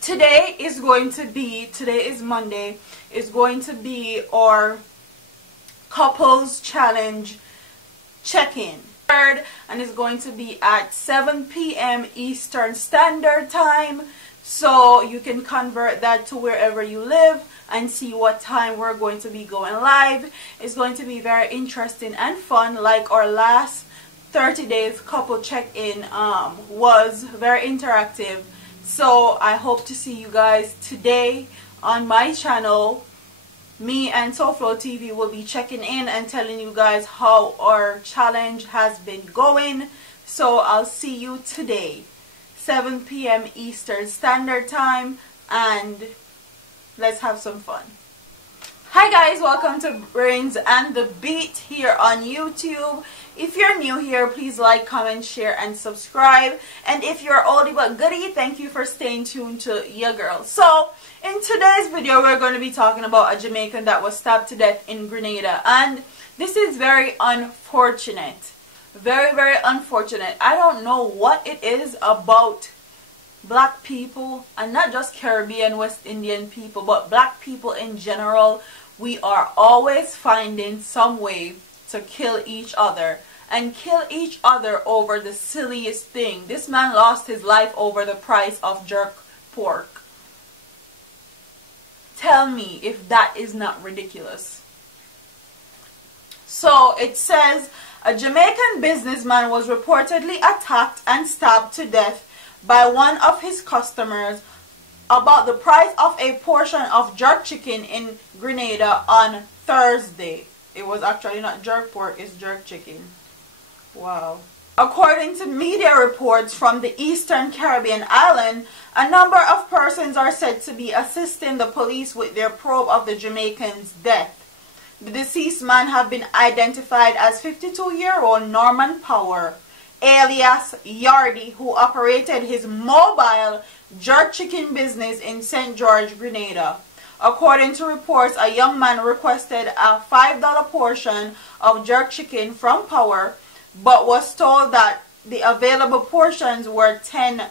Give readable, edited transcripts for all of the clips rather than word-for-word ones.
Today is Monday, is going to be our couples challenge check-in, and it's going to be at 7 p.m. Eastern Standard Time, so you can convert that to wherever you live and see what time we're going to be going live. It's going to be very interesting and fun, like our last 30 days couple check-in was very interactive. So I hope to see you guys today on my channel. Me and SoFlo TV will be checking in and telling you guys how our challenge has been going. So I'll see you today, 7 p.m. Eastern Standard Time, and let's have some fun. Hi guys, welcome to Brains and the Beat here on YouTube. If you're new here, please like, comment, share, and subscribe. And if you're oldie but goodie, thank you for staying tuned to your girl. So, in today's video, we're going to be talking about a Jamaican that was stabbed to death in Grenada. And this is very unfortunate. Very, very unfortunate. I don't know what it is about black people, and not just Caribbean, West Indian people, but black people in general. We are always finding some way to kill each other, and kill each other over the silliest thing. This man lost his life over the price of jerk pork. Tell me if that is not ridiculous. So it says a Jamaican businessman was reportedly attacked and stabbed to death by one of his customers about the price of a portion of jerk chicken in Grenada on Thursday. It was actually not jerk pork, it's jerk chicken. Wow. According to media reports from the Eastern Caribbean island, a number of persons are said to be assisting the police with their probe of the Jamaican's death. The deceased man have been identified as 52-year-old Norman Power, alias Yardy, who operated his mobile jerk chicken business in St. George, Grenada. According to reports, a young man requested a $5 portion of jerk chicken from Power, but was told that the available portions were $10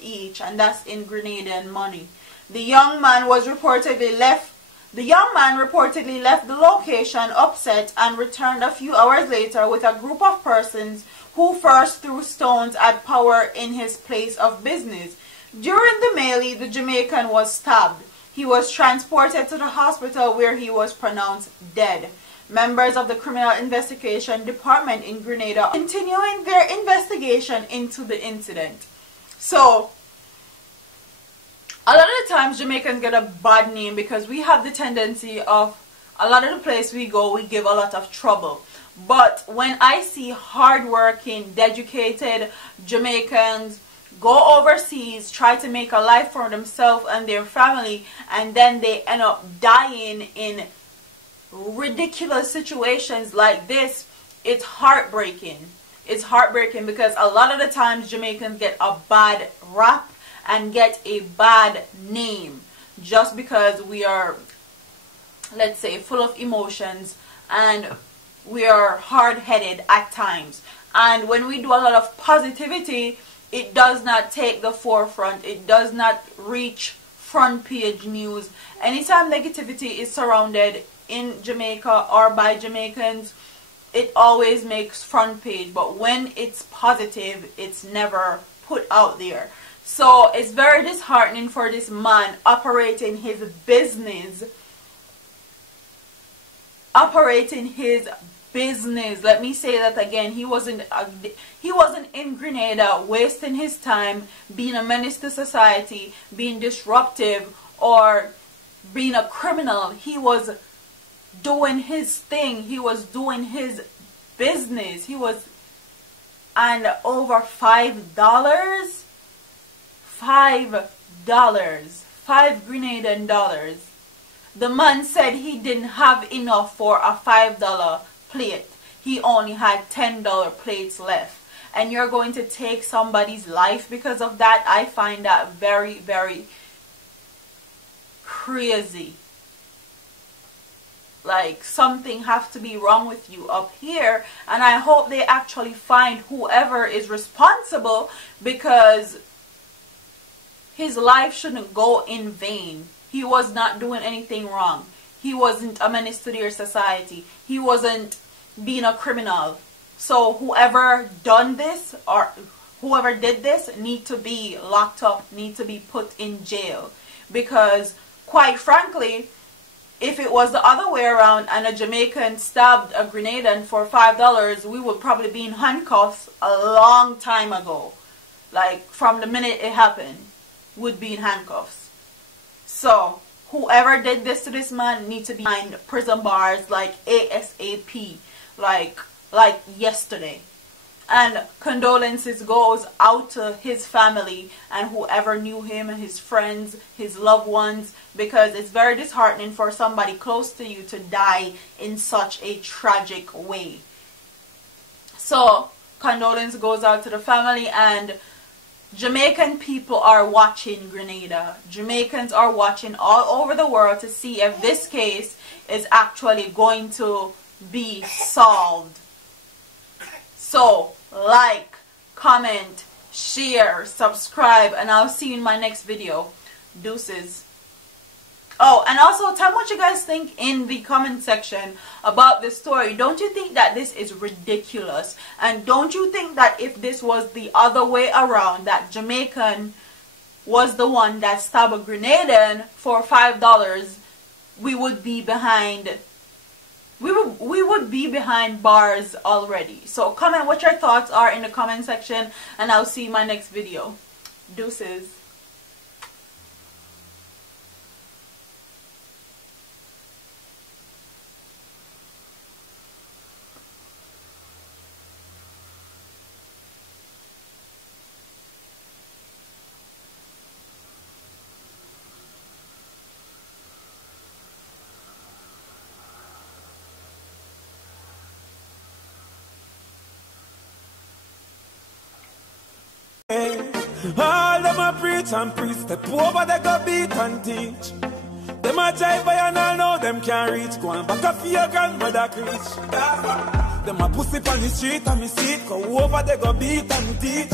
each, and that's in Grenadian money. The young man reportedly left the location upset and returned a few hours later with a group of persons who first threw stones at Power in his place of business. During the melee, the Jamaican was stabbed. He was transported to the hospital where he was pronounced dead. Members of the Criminal Investigation Department in Grenada are continuing their investigation into the incident. So, a lot of the times Jamaicans get a bad name because we have the tendency of, a lot of the place we go, we give a lot of trouble. But when I see hardworking, dedicated Jamaicans go overseas, try to make a life for themselves and their family, and then they end up dying in ridiculous situations like this, it's heartbreaking. It's heartbreaking because a lot of the times Jamaicans get a bad rap and get a bad name just because we are, let's say, full of emotions and we are hard-headed at times. And when we do a lot of positivity, it does not take the forefront. It does not reach front page news. Anytime negativity is surrounded in Jamaica or by Jamaicans, it always makes front page. But when it's positive, it's never put out there. So it's very disheartening for this man operating his business. Let me say that again. He wasn't in Grenada wasting his time being a menace to society, being disruptive, or being a criminal. He was doing his thing. He was doing his business. And over $5, $5 Grenadian dollars. The man said he didn't have enough for a $5 plate. He only had $10 plates left. And you're going to take somebody's life because of that? I find that very, very crazy. Like, something has to be wrong with you up here, and I hope they actually find whoever is responsible, because his life shouldn't go in vain. He was not doing anything wrong. He wasn't a menace to their society. He wasn't being a criminal. So whoever done this or whoever did this need to be locked up, need to be put in jail. Because quite frankly, if it was the other way around and a Jamaican stabbed a Grenadian for $5, we would probably be in handcuffs a long time ago. Like from the minute it happened, would be in handcuffs. So whoever did this to this man needs to be behind prison bars like ASAP, like yesterday. And condolences goes out to his family and whoever knew him and his friends, his loved ones, because it's very disheartening for somebody close to you to die in such a tragic way. So condolence goes out to the family, and Jamaican people are watching Grenada. Jamaicans are watching all over the world to see if this case is actually going to be solved. So, like, comment, share, subscribe, and I'll see you in my next video. Deuces. Oh, and also tell me what you guys think in the comment section about this story. Don't you think that this is ridiculous? And don't you think that if this was the other way around, that Jamaican was the one that stabbed a Grenadian for $5, we would be behind... We would be behind bars already. So comment what your thoughts are in the comment section, and I'll see you in my next video. Deuces. All them a preach and preach, step over they go beat and teach. Them a jive by and all know them can't reach. Go and back up for your grandmother preach. Them a pussy on the street and me see it. Go over they go beat and teach.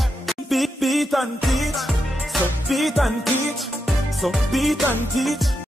Beat and teach. So beat and teach. So beat and teach.